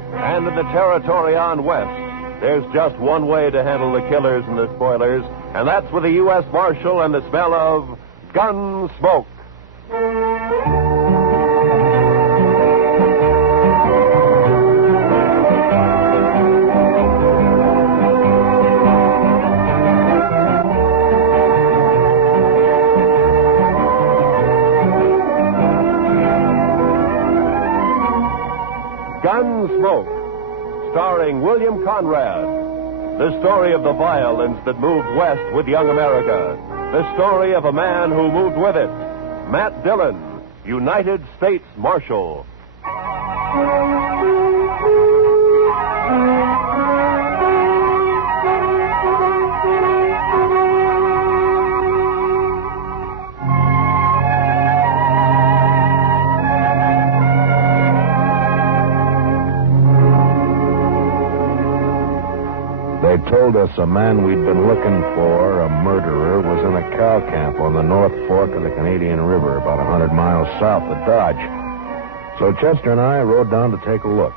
and in the territory on west, there's just one way to handle the killers and the spoilers, and that's with a U.S. Marshal and the smell of Gunsmoke. Gunsmoke, starring William Conrad. The story of the violence that moved west with young America. The story of a man who moved with it. Matt Dillon, United States Marshal. They told us a man we'd been looking for, a murderer, was in a cow camp on the North Fork of the Canadian River, about 100 miles south of Dodge. So Chester and I rode down to take a look.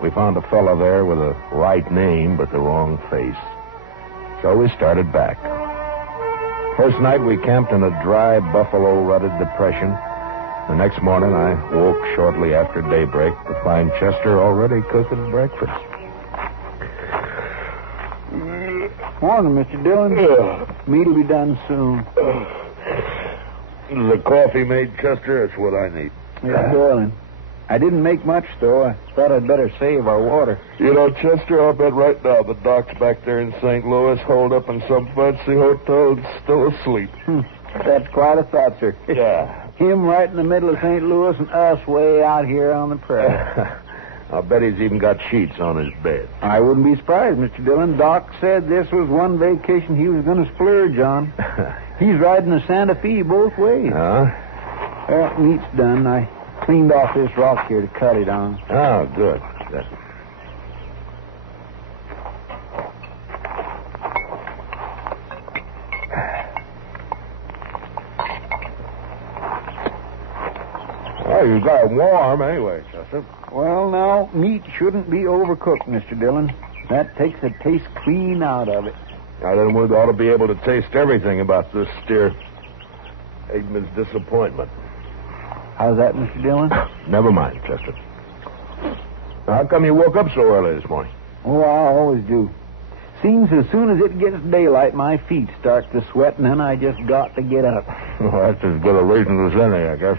We found a fellow there with a right name, but the wrong face. So we started back. First night we camped in a dry, buffalo-rutted depression. The next morning I woke shortly after daybreak to find Chester already cooking breakfast. Morning, Mr. Dillon. Meat'll be done soon. The coffee made, Chester? That's what I need. Yeah, Dillon. I didn't make much, though. I thought I'd better save our water. You know, Chester, I'll bet right now the doc's back there in St. Louis, holed up in some fancy hotel, still asleep. That's quite a thought, sir. Yeah. Him right in the middle of St. Louis and us way out here on the prairie. I'll bet he's even got sheets on his bed. I wouldn't be surprised, Mr. Dillon. Doc said this was one vacation he was going to splurge on. He's riding the Santa Fe both ways. Well, meat's done. I cleaned off this rock here to cut it on. Oh, good. Good. Oh, you got it warm anyway, Chester. Well, now, meat shouldn't be overcooked, Mr. Dillon. That takes the taste clean out of it. Now, then we ought to be able to taste everything about this steer. Eggman's disappointment. How's that, Mr. Dillon? Never mind, Chester. Now, how come you woke up so early this morning? Oh, I always do. Seems as soon as it gets daylight, my feet start to sweat, and then I just got to get up. Well, that's as good a reason as any, I guess.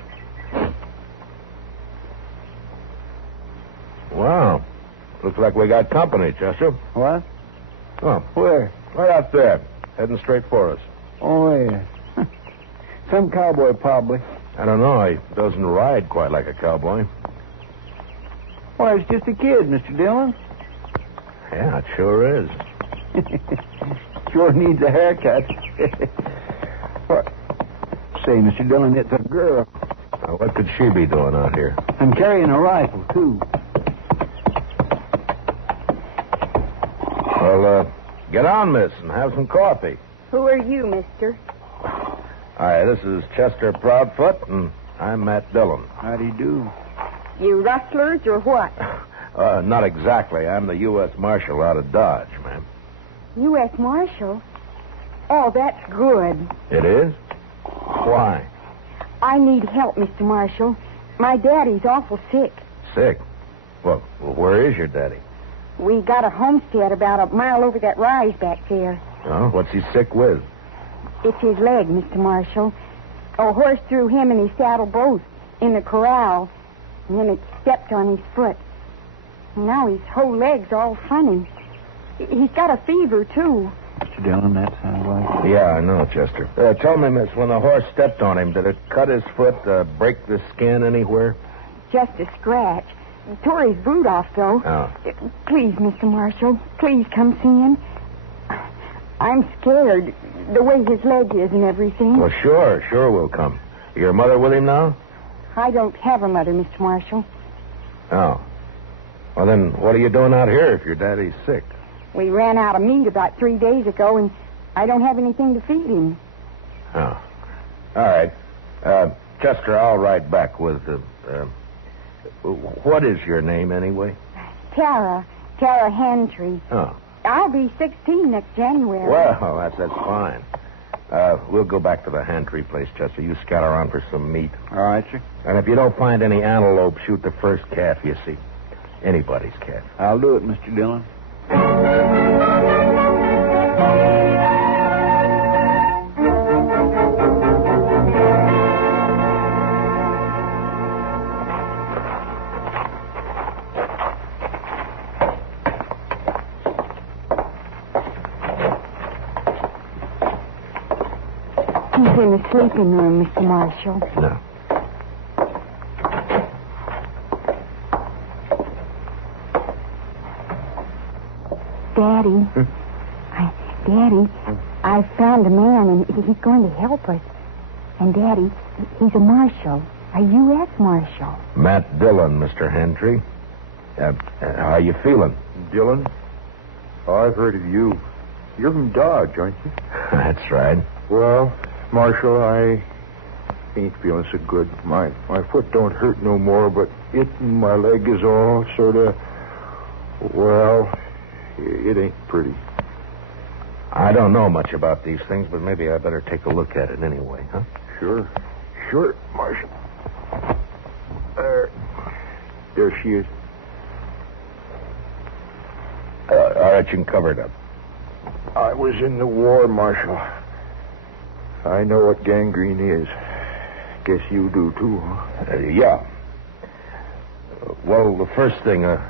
Wow. Looks like we got company, Chester. What? Oh, Where? right out there, heading straight for us. Oh, yeah. Some cowboy, probably. I don't know. He doesn't ride quite like a cowboy. Why, it's just a kid, Mr. Dillon. Yeah, it sure is. Sure needs a haircut. What? Say, Mr. Dillon, it's a girl. Now, what could she be doing out here? I'm carrying a rifle, too. Well, get on, miss, and have some coffee. Who are you, mister? Hi, this is Chester Proudfoot, and I'm Matt Dillon. How do you do? You rustlers or what? Not exactly. I'm the U.S. Marshal out of Dodge, ma'am. U.S. Marshal? Oh, that's good. It is? Why? I need help, Mr. Marshal. My daddy's awful sick. Sick? Well, where is your daddy? We got a homestead about a mile over that rise back there. Oh, what's he sick with? It's his leg, Mr. Marshal. A horse threw him and his saddle both in the corral, and then it stepped on his foot. Now his whole leg's all funny. He's got a fever, too. Mr. Dillon, that sounds like... Yeah, I know, Chester. Tell me, miss, when the horse stepped on him, did it cut his foot, break the skin anywhere? Just a scratch. Tore his boot off, though. Oh. Please, Mr. Marshal, please come see him. I'm scared, the way his leg is and everything. Well, sure we'll come. Your mother with him now? I don't have a mother, Mr. Marshal. Oh. Well, then what are you doing out here if your daddy's sick? We ran out of meat about 3 days ago, and I don't have anything to feed him. Oh. All right. Chester, I'll ride back with... what is your name, anyway? Tara Handry. Oh. I'll be 16 next January. Well, that's fine. We'll go back to the Handry place, Chester. You scout around for some meat. All right, sir. And if you don't find any antelope, shoot the first calf you see. Anybody's calf. I'll do it, Mr. Dillon. He's in the sleeping room, Mr. Marshall. No. Daddy. Daddy, I found a man, and he's going to help us. And, Daddy, he's a marshal, a U.S. marshal. Matt Dillon, Mr. Handry. How you feeling? Dillon? I've heard of you. You're from Dodge, aren't you? That's right. Well, Marshal, I ain't feeling so good. My foot don't hurt no more, but it and my leg is all sort of, well, it ain't pretty. I don't know much about these things, but maybe I better take a look at it anyway, huh? Sure, Marshal. There she is. All right, you can cover it up. I was in the war, Marshal. I know what gangrene is. Guess you do, too, huh? Yeah. Well, the first thing, a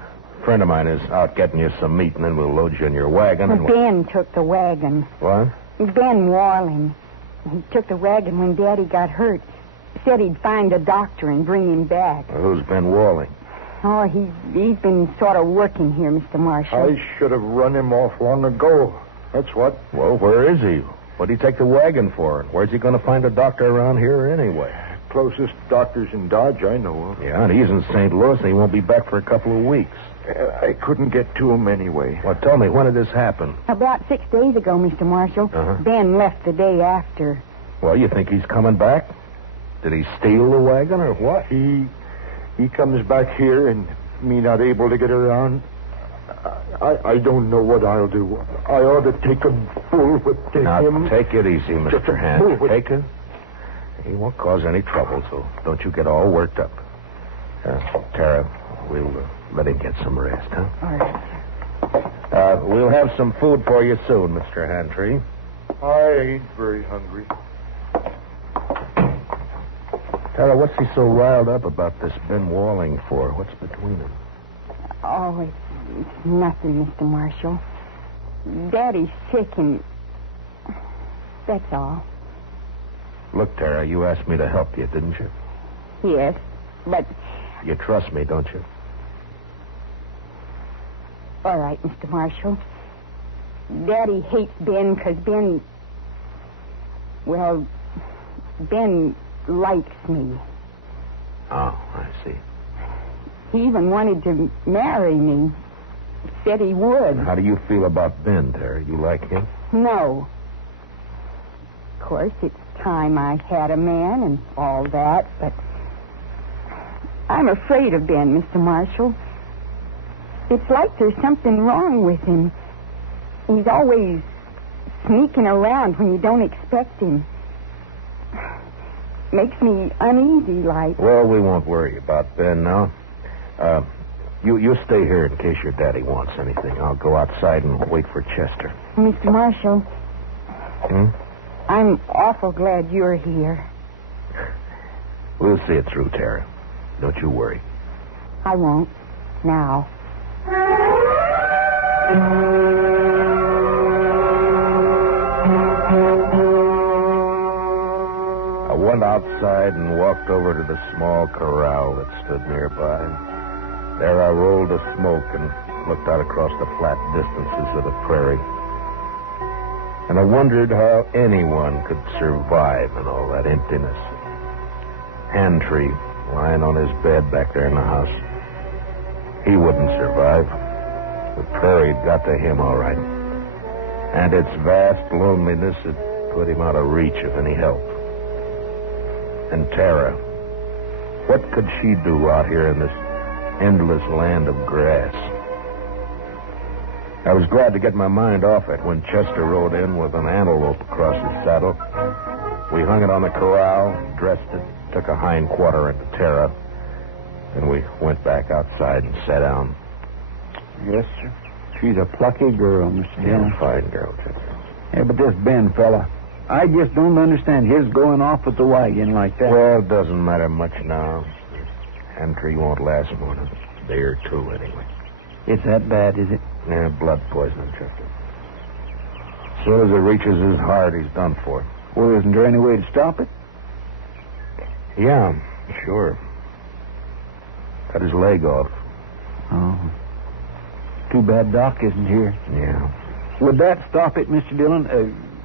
friend of mine is out getting you some meat, and then we'll load you in your wagon. Well, Ben took the wagon. What? Ben Walling. He took the wagon when Daddy got hurt. Said he'd find a doctor and bring him back. Who's Ben Walling? Oh, he's been sort of working here, Mr. Marshall. I should have run him off long ago. That's what. Well, where is he? What'd he take the wagon for? Where's he going to find a doctor around here anyway? Closest doctor's in Dodge I know of. Yeah, and he's in St. Louis, and he won't be back for a couple of weeks. I couldn't get to him anyway. Well, tell me, when did this happen? About 6 days ago, Mr. Marshall. Uh-huh. Ben left the day after. Well, you think he's coming back? Did he steal the wagon or what? He comes back here and me not able to get around. I don't know what I'll do. I ought to take a bullwhip to now, him. Take it easy, Just Mr. a Hand. bullwhip. Take it. He won't cause any trouble, so don't you get all worked up. Tara, we'll let him get some rest, huh? All right. We'll have some food for you soon, Mr. Handry. I ain't very hungry. Tara, what's he so riled up about this Ben Walling for? What's between them? Oh, it's nothing, Mr. Marshall. Daddy's sick and... that's all. Look, Tara, you asked me to help you, didn't you? Yes, but... You trust me, don't you? All right, Mr. Marshall. Daddy hates Ben because Ben... well, Ben likes me. Oh, I see. He even wanted to marry me. Said he would. How do you feel about Ben, Tara? You like him? No. Of course, it's time I had a man and all that, but I'm afraid of Ben, Mr. Marshall. It's like there's something wrong with him. He's always sneaking around when you don't expect him. Makes me uneasy, like. Well, we won't worry about Ben now. You stay here in case your daddy wants anything. I'll go outside and wait for Chester. Mr. Marshall. Hmm? I'm awful glad you're here. We'll see it through, Tara. Don't you worry. I won't. Now. I went outside and walked over to the small corral that stood nearby. There I rolled a smoke and looked out across the flat distances of the prairie. And I wondered how anyone could survive in all that emptiness. Handry lying on his bed back there in the house. He wouldn't survive. The prairie got to him all right. And its vast loneliness had put him out of reach of any help. And Tara, what could she do out here in this endless land of grass? I was glad to get my mind off it when Chester rode in with an antelope across his saddle. We hung it on the corral, dressed it, took a hind quarter into Tara. Then we went back outside and sat down. Yes, sir. She's a plucky girl, Mr. Dillon. Fine girl, Chester. Yeah, but this Ben fella, I just don't understand his going off with the wagon like that. Well, it doesn't matter much now. Handry won't last more than a day or two, anyway. It's that bad, is it? Yeah, blood poisoning, Chester. As soon as it reaches his heart, he's done for. Well, isn't there any way to stop it? Yeah, sure. Cut his leg off. Oh. Too bad Doc isn't here. Yeah. Would that stop it, Mr. Dillon?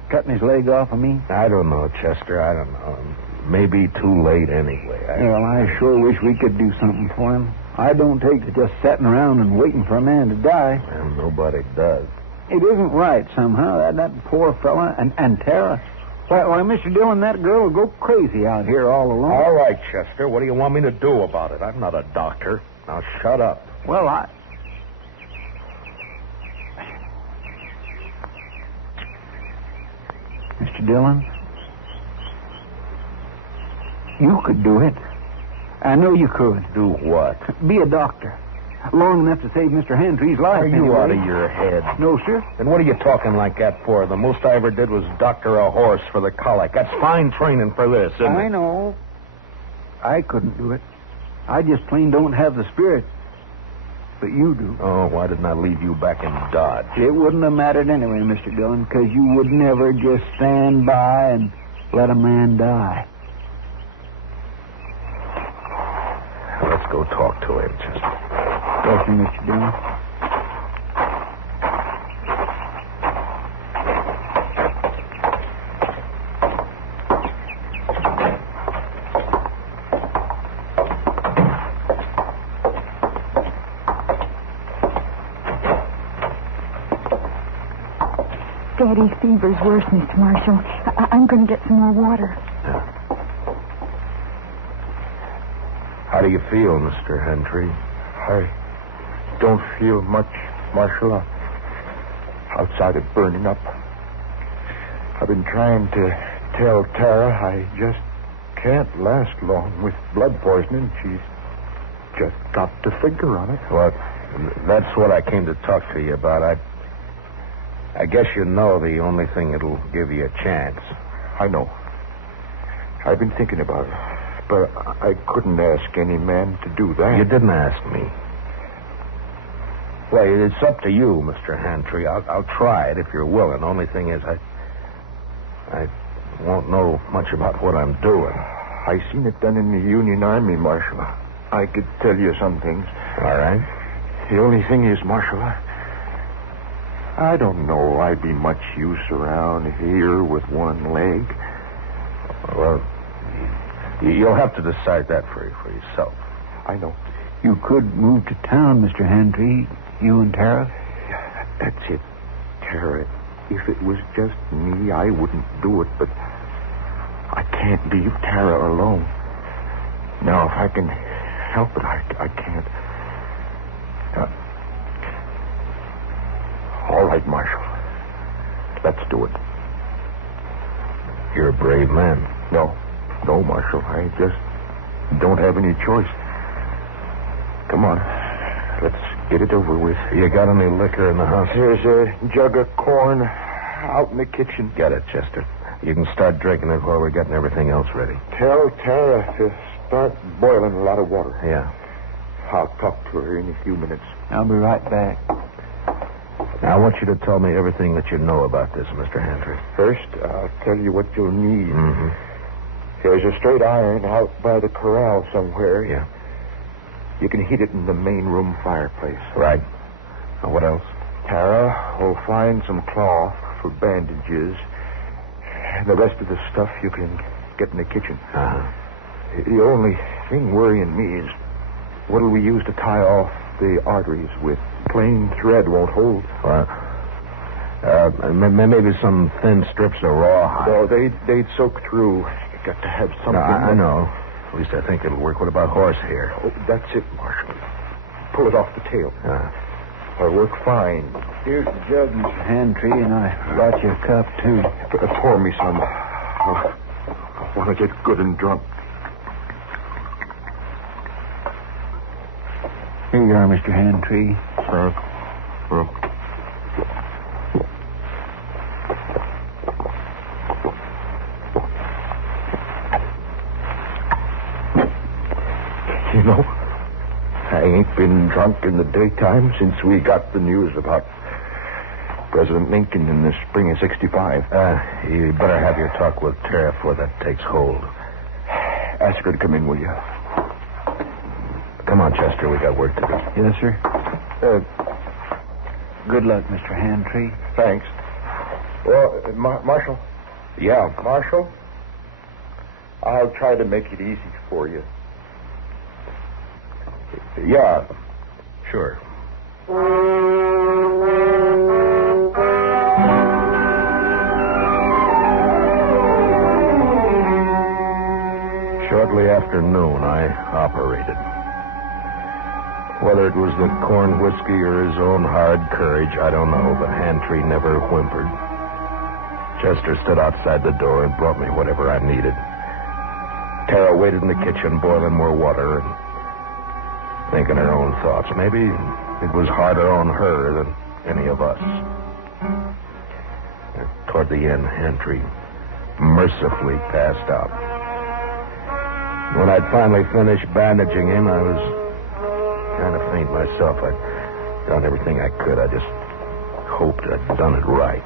Cutting his leg off, I mean? I don't know, Chester. I don't know. Maybe too late anyway. Well, I sure wish we could do something for him. I don't take to just sitting around and waiting for a man to die. Well, nobody does. It isn't right somehow. That poor fella and Tara. Why, Mr. Dillon, that girl will go crazy out here all alone. All right, Chester. What do you want me to do about it? I'm not a doctor. Now shut up. Well, Mr. Dillon, you could do it. I know you could. Do what? Be a doctor. Long enough to save Mr. Handry's life. Are you anyway. out of your head? No, sir. Then what are you talking like that for? The most I ever did was doctor a horse for the colic. That's fine training for this, isn't it? I know. I couldn't do it. I just plain don't have the spirit. But you do. Oh, why didn't I leave you back in Dodge? It wouldn't have mattered anyway, Mr. Dillon, because you would never just stand by and let a man die. Let's go talk to him, Chester. Thank you, Mr. Dillon. Daddy's fever's worse, Mr. Marshall. I'm going to get some more water. How do you feel, Mr. Handry? I don't feel much, Marshal. Outside of burning up. I've been trying to tell Tara I just can't last long with blood poisoning. She's just got to figure on it. Well, that's what I came to talk to you about. I guess you know the only thing that'll give you a chance. I know. I've been thinking about it. But I couldn't ask any man to do that. You didn't ask me. Well, it's up to you, Mr. Handry. I'll try it if you're willing. Only thing is, I won't know much about what I'm doing. I seen it done in the Union Army, Marshal. I could tell you some things. All right. The only thing is, Marshal, I don't know I'd be much use around here with one leg. Well, you'll have to decide that for yourself. I know. You could move to town, Mr. Handry. You and Tara. Yeah, that's it. Tara, if it was just me, I wouldn't do it, but I can't leave Tara alone. Now, if I can help it, I can't. All right, Marshal. Let's do it. You're a brave man. No, Marshal. I just don't have any choice. Come on. Let's get it over with. You got any liquor in the house? There's a jug of corn out in the kitchen. Get it, Chester. You can start drinking it while we're getting everything else ready. Tell Tara to start boiling a lot of water. Yeah. I'll talk to her in a few minutes. I'll be right back. Now, I want you to tell me everything that you know about this, Mr. Handry. First, I'll tell you what you'll need. Mm-hmm. There's a straight iron out by the corral somewhere. Yeah. You can heat it in the main room fireplace. Right. Now, what else? Tara will find some cloth for bandages. The rest of the stuff you can get in the kitchen. Uh-huh. The only thing worrying me is what'll we use to tie off the arteries with? Plain thread won't hold. Well, maybe some thin strips of rawhide. No, they'd soak through. You got to have something. No, I know. At least I think it'll work. What about horsehair? Oh, that's it, Marshal. Pull it off the tail. I work fine. Here's the jug, Mr. Handry, and I brought you a cup, too. Pour me some. I want to get good and drunk. Here you are, Mr. Handry. You know, I ain't been drunk in the daytime since we got the news about President Lincoln in the spring of 65. You better have your talk with Tara before that takes hold. Ask her to come in, will you? Come on, Chester, we got work to do. Yes, sir. Good luck, Mr. Handry. Thanks. Well, Marshal? Yeah. Marshal? I'll try to make it easy for you. Yeah, sure. Shortly after noon, I operated. Whether it was the corn whiskey or his own hard courage, I don't know, but Handry never whimpered. Chester stood outside the door and brought me whatever I needed. Tara waited in the kitchen, boiling more water and thinking her own thoughts. Maybe it was harder on her than any of us. Toward the end, Handry mercifully passed out. When I'd finally finished bandaging him, I was kind of faint myself. I'd done everything I could. I just hoped I'd done it right.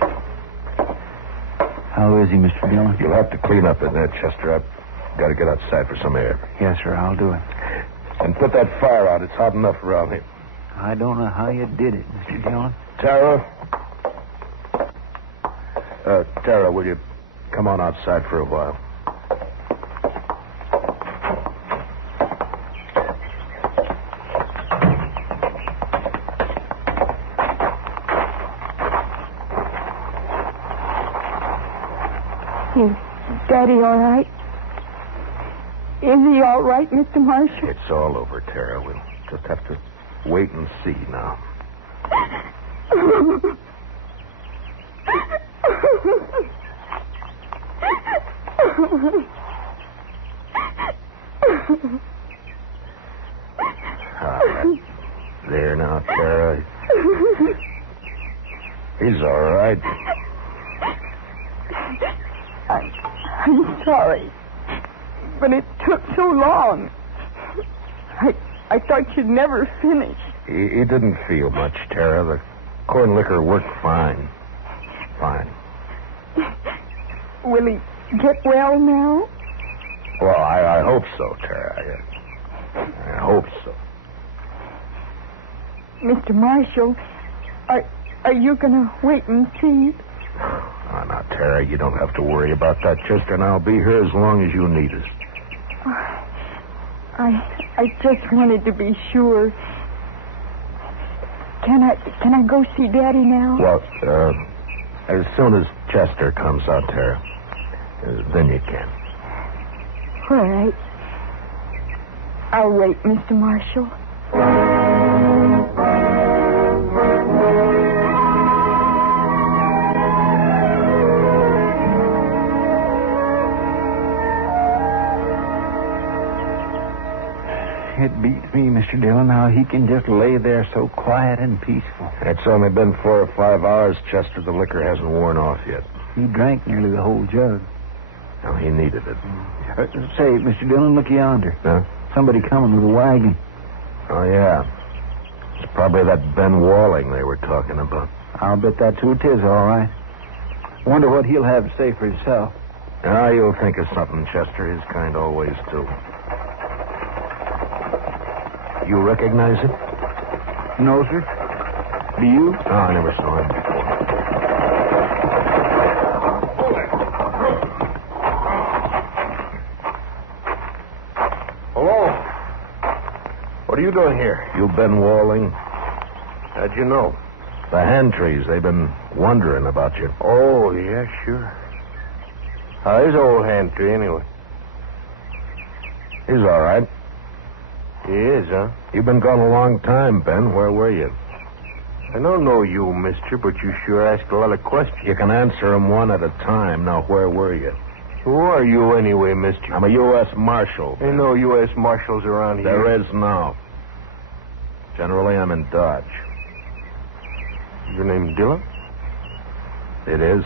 How is he, Mr. Dillon? You'll have to clean up in there, Chester. I've got to get outside for some air. Yes, sir, I'll do it. And put that fire out. It's hot enough around here. I don't know how you did it, Mr. Dillon. Tara? Tara, will you come on outside for a while? Is Daddy all right? Is he all right, Mr. Marshall? It's all over, Tara. We'll just have to wait and see now. There now, Tara. He's all right. I'm sorry, but it took so long. I thought you'd never finish. He didn't feel much, Tara. The corn liquor worked fine. Fine. Will he get well now? Well, I hope so, Tara. I hope so. Mr. Marshall, are you going to wait and see? Oh, now, Tara, you don't have to worry about that, Chester, and I'll be here as long as you need us. I just wanted to be sure. Can I go see Daddy now? Well, as soon as Chester comes out, Tara, then you can. All right. I'll wait, Mr. Marshall. It beats me, Mr. Dillon, how he can just lay there so quiet and peaceful. It's only been 4 or 5 hours, Chester. The liquor hasn't worn off yet. He drank nearly the whole jug. Well, he needed it. Say, Mr. Dillon, look yonder. Huh? Somebody coming with a wagon. Oh, yeah. It's probably that Ben Walling they were talking about. I'll bet that's who it is, all right. Wonder what he'll have to say for himself. Ah, you'll think of something, Chester. His kind always do. You recognize him? No, sir. Do you? Oh, I never saw him before. Hello. What are you doing here? You Ben Walling? How'd you know? The Handrys, they've been wondering about you. Oh, yeah, sure. How's old Handry, anyway? He's all right. He is, huh? You've been gone a long time, Ben. Where were you? I don't know you, mister, but you sure ask a lot of questions. You can answer them one at a time. Now, where were you? Who are you anyway, mister? I'm a U.S. Marshal. Ain't no U.S. Marshals around here. There is now. Generally, I'm in Dodge. Your name Dillon? It is.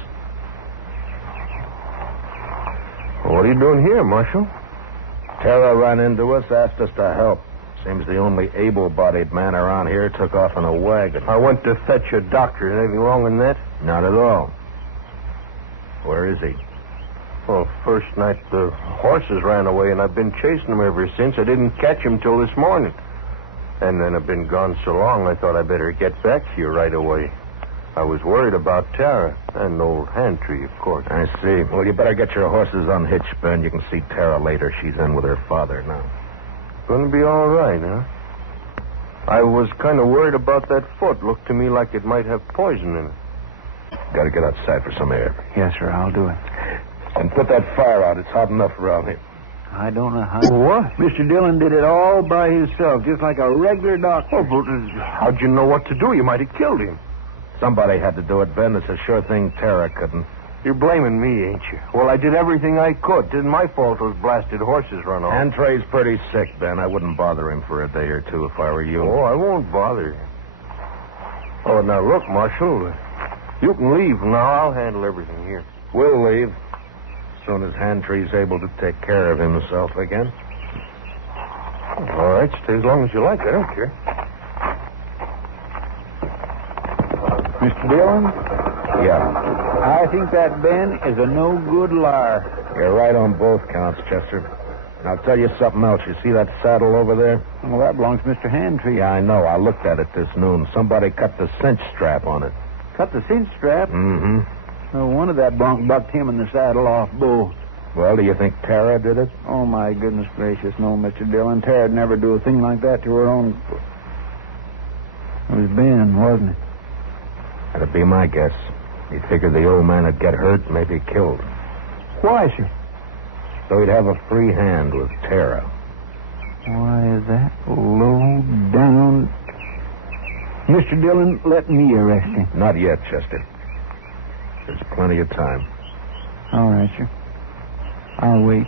Well, what are you doing here, Marshal? Tara ran into us, asked us to help. Seems the only able-bodied man around here took off in a wagon. I went to fetch a doctor. Is anything wrong in that? Not at all. Where is he? Well, first night the horses ran away, and I've been chasing them ever since. I didn't catch him till this morning. And then I've been gone so long, I thought I'd better get back to you right away. I was worried about Tara and old Handry, of course. I see. Well, you better get your horses unhitched, Ben. You can see Tara later. She's in with her father now. Gonna be all right, huh? I was kind of worried about that foot. Looked to me like it might have poison in it. Got to get outside for some air. Yes, sir, I'll do it. And put that fire out. It's hot enough around here. I don't know how. What? Mr. Dillon did it all by himself, just like a regular doctor. Oh, but how'd you know what to do? You might have killed him. Somebody had to do it, Ben. It's a sure thing Tara couldn't. You're blaming me, ain't you? Well, I did everything I could. Didn't my fault those blasted horses run off. Handry's pretty sick, Ben. I wouldn't bother him for a day or two if I were you. Oh, I won't bother you. Oh, now, look, Marshal. You can leave now. I'll handle everything here. We'll leave as soon as Handry's able to take care of himself again. All right, stay as long as you like. I don't care. Mr. Dillon? Yeah. I think that Ben is a no-good liar. You're right on both counts, Chester. And I'll tell you something else. You see that saddle over there? Well, that belongs to Mr. Handry. Yeah, I know. I looked at it this noon. Somebody cut the cinch strap on it. Cut the cinch strap? Mm-hmm. No wonder that bronc bucked him and the saddle off both. Well, do you think Tara did it? Oh, my goodness gracious, no, Mr. Dillon. Tara'd never do a thing like that to her own. It was Ben, wasn't it? That'd be my guess. He figured the old man would get hurt, maybe killed. Why, sir? So he'd have a free hand with Tara. Why, that low down... Mr. Dillon, let me arrest him. Not yet, Chester. There's plenty of time. All right, sir. I'll wait.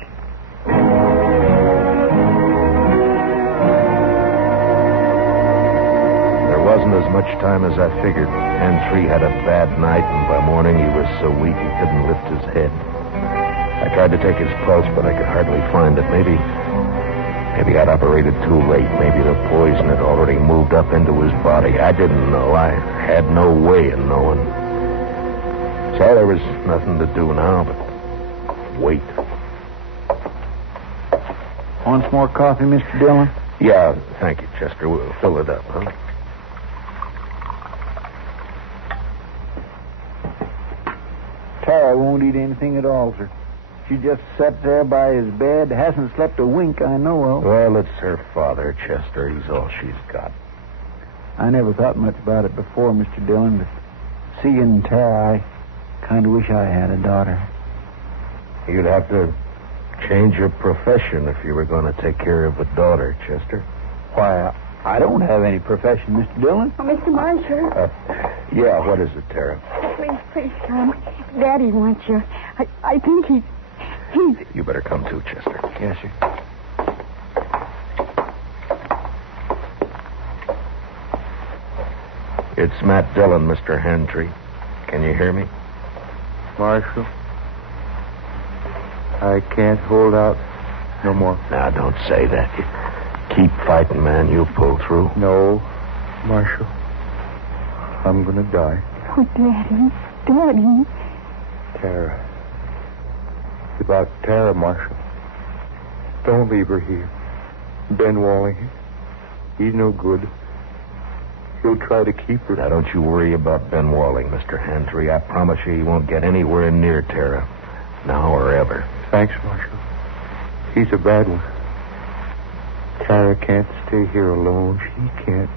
There wasn't as much time as I figured. Handry had a bad night, and by morning he was so weak he couldn't lift his head. I tried to take his pulse, but I could hardly find it. Maybe I'd operated too late. Maybe the poison had already moved up into his body. I didn't know. I had no way of knowing. So there was nothing to do now but wait. Want some more coffee, Mr. Dillon? Yeah, thank you, Chester. We'll fill it up, huh? Tara won't eat anything at all, sir. She just sat there by his bed, hasn't slept a wink I know of. Well, it's her father, Chester. He's all she's got. I never thought much about it before, Mr. Dillon, but seeing Tara, I kind of wish I had a daughter. You'd have to change your profession if you were going to take care of a daughter, Chester. Why, I don't have any profession, Mr. Dillon. Oh, Mr. Marshall. Yeah, what is it, Tara? Please come. Daddy wants you. I think he's... You better come too, Chester. Yes, sir. It's Matt Dillon, Mr. Handry. Can you hear me? Marshal, I can't hold out no more. Now, don't say that. Keep fighting, man. You'll pull through. No, Marshal. I'm going to die. Oh, Daddy. Tara. It's about Tara, Marshal. Don't leave her here. Ben Walling, he's no good. He'll try to keep her. Now, don't you worry about Ben Walling, Mr. Handry. I promise you he won't get anywhere near Tara. Now or ever. Thanks, Marshal. He's a bad one. Tara can't stay here alone. She can't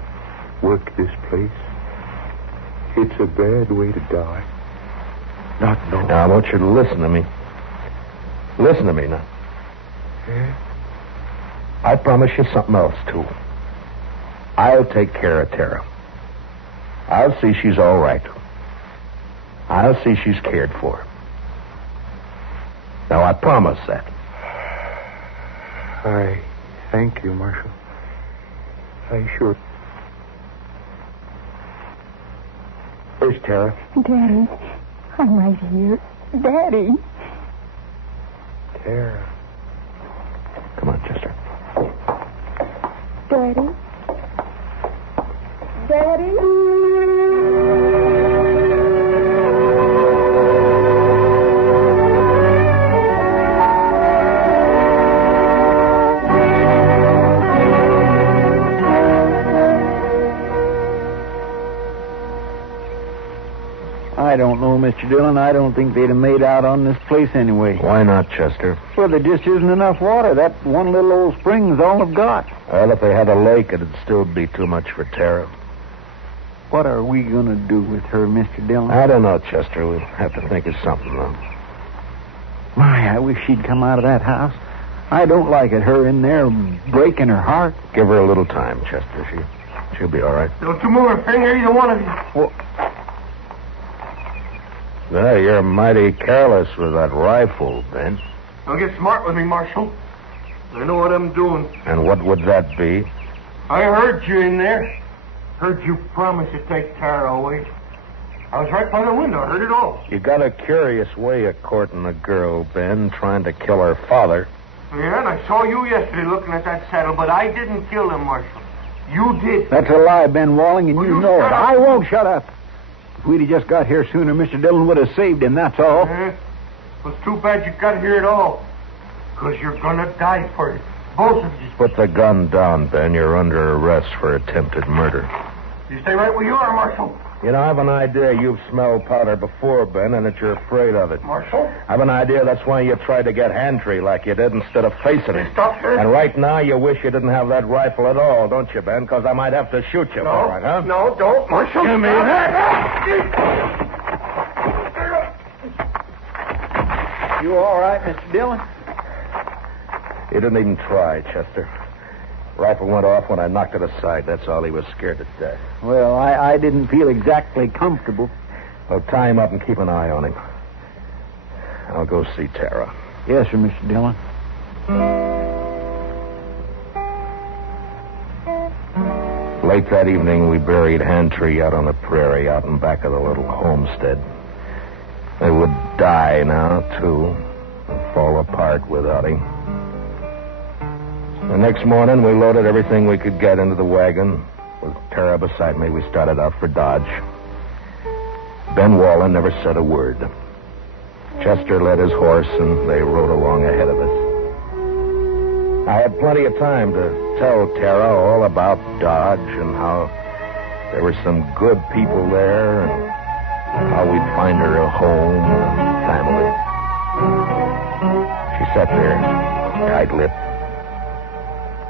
work this place. It's a bad way to die. Not knowing. Now, I want you to listen to me. Listen to me now. Yeah? I promise you something else, too. I'll take care of Tara. I'll see she's all right. I'll see she's cared for. Now, I promise that. I thank you, Marshal. I sure. Where's Tara? Daddy, I'm right here. Daddy. Tara. Come on, Chester. Daddy. Daddy. I don't know, Mr. Dillon. I don't think they'd have made out on this place anyway. Why not, Chester? Well, there just isn't enough water. That one little old spring's all I've got. Well, if they had a lake, it'd still be too much for Tara. What are we going to do with her, Mr. Dillon? I don't know, Chester. We'll have to think of something, though. My, I wish she'd come out of that house. I don't like it, her in there breaking her heart. Give her a little time, Chester. She'll be all right. Don't you move a finger, either one of you. Well, Well, you're mighty careless with that rifle, Ben. Don't get smart with me, Marshal. I know what I'm doing. And what would that be? I heard you in there. Heard you promise to take Tara away. I was right by the window. I heard it all. You got a curious way of courting a girl, Ben, trying to kill her father. Yeah, and I saw you yesterday looking at that saddle, but I didn't kill him, Marshal. You did. that's a lie, Ben Walling, and Will you you know it. shut up? I won't shut up. If we'd have just got here sooner, Mr. Dillon would have saved him, that's all. It was too bad you got here at all. Because you're going to die for it. Both of you. Put the gun down, Ben. You're under arrest for attempted murder. You stay right where you are, Marshal. You know, I have an idea you've smelled powder before, Ben, and that you're afraid of it. Marshal? I have an idea that's why you tried to get Handry like you did instead of facing him. Stop her. And right now you wish you didn't have that rifle at all, don't you, Ben? Because I might have to shoot you for it, huh? No, don't, Marshal. Give me that. You all right, Mr. Dillon? He didn't even try, Chester. Rifle went off when I knocked it aside. That's all. He was scared to death. Well, I didn't feel exactly comfortable. Well, tie him up and keep an eye on him. I'll go see Tara. Yes, sir, Mr. Dillon. Late that evening, we buried Handry out on the prairie, out in back of the little homestead. They would die now, too, and fall apart without him. The next morning, we loaded everything we could get into the wagon. With Tara beside me, we started out for Dodge. Ben Walling never said a word. Chester led his horse, and they rode along ahead of us. I had plenty of time to tell Tara all about Dodge and how there were some good people there and how we'd find her a home and family. She sat there, tight-lipped.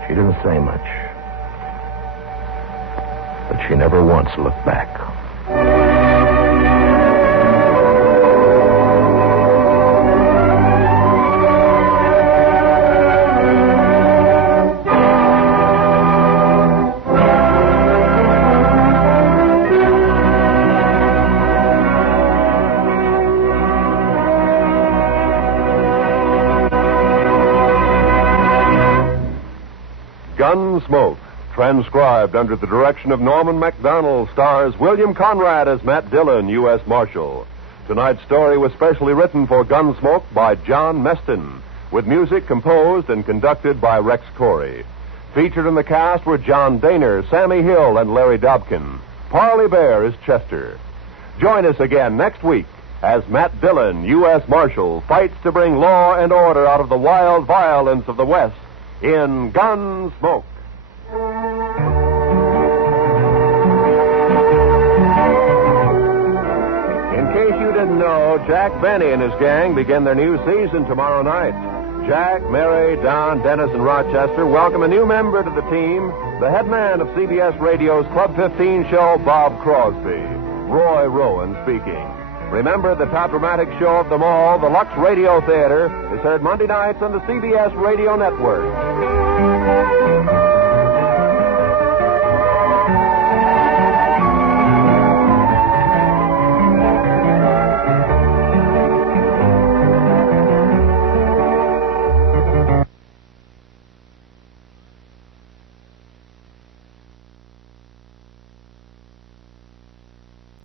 She didn't say much. But she never once looked back. Gunsmoke, transcribed under the direction of Norman MacDonald, stars William Conrad as Matt Dillon, U.S. Marshal. Tonight's story was specially written for Gunsmoke by John Meston, with music composed and conducted by Rex Corey. Featured in the cast were John Daner, Sammy Hill, and Larry Dobkin. Parley Bear is Chester. Join us again next week as Matt Dillon, U.S. Marshal, fights to bring law and order out of the wild violence of the West in Gunsmoke. In case you didn't know, Jack Benny and his gang begin their new season tomorrow night. Jack, Mary, Don, Dennis, and Rochester welcome a new member to the team, the head man of CBS Radio's Club 15 show, Bob Crosby. Roy Rowan speaking. Remember, the top dramatic show of them all, the Lux Radio Theater, is heard Monday nights on the CBS Radio Network.